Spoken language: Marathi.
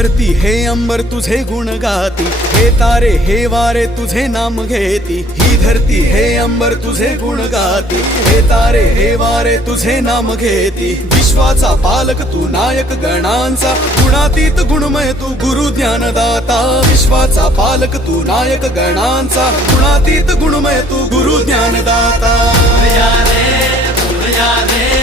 धरती हे अंबर तुझे गुण गाती, हे तारे हे वारे तुझे नाम घेती। ही धरती हे अंबर तुझे गुण गाती, हे तारे हे वारे तुझे नाम घेती। विश्वाचा पालक तू नायक गणांचा, गुणातीत गुणमय तू गुरु ज्ञानदाता। विश्वाचा पालक तू नायक गणांचा, गुणातीत गुणमय तू गुरु ज्ञानदाता। या रे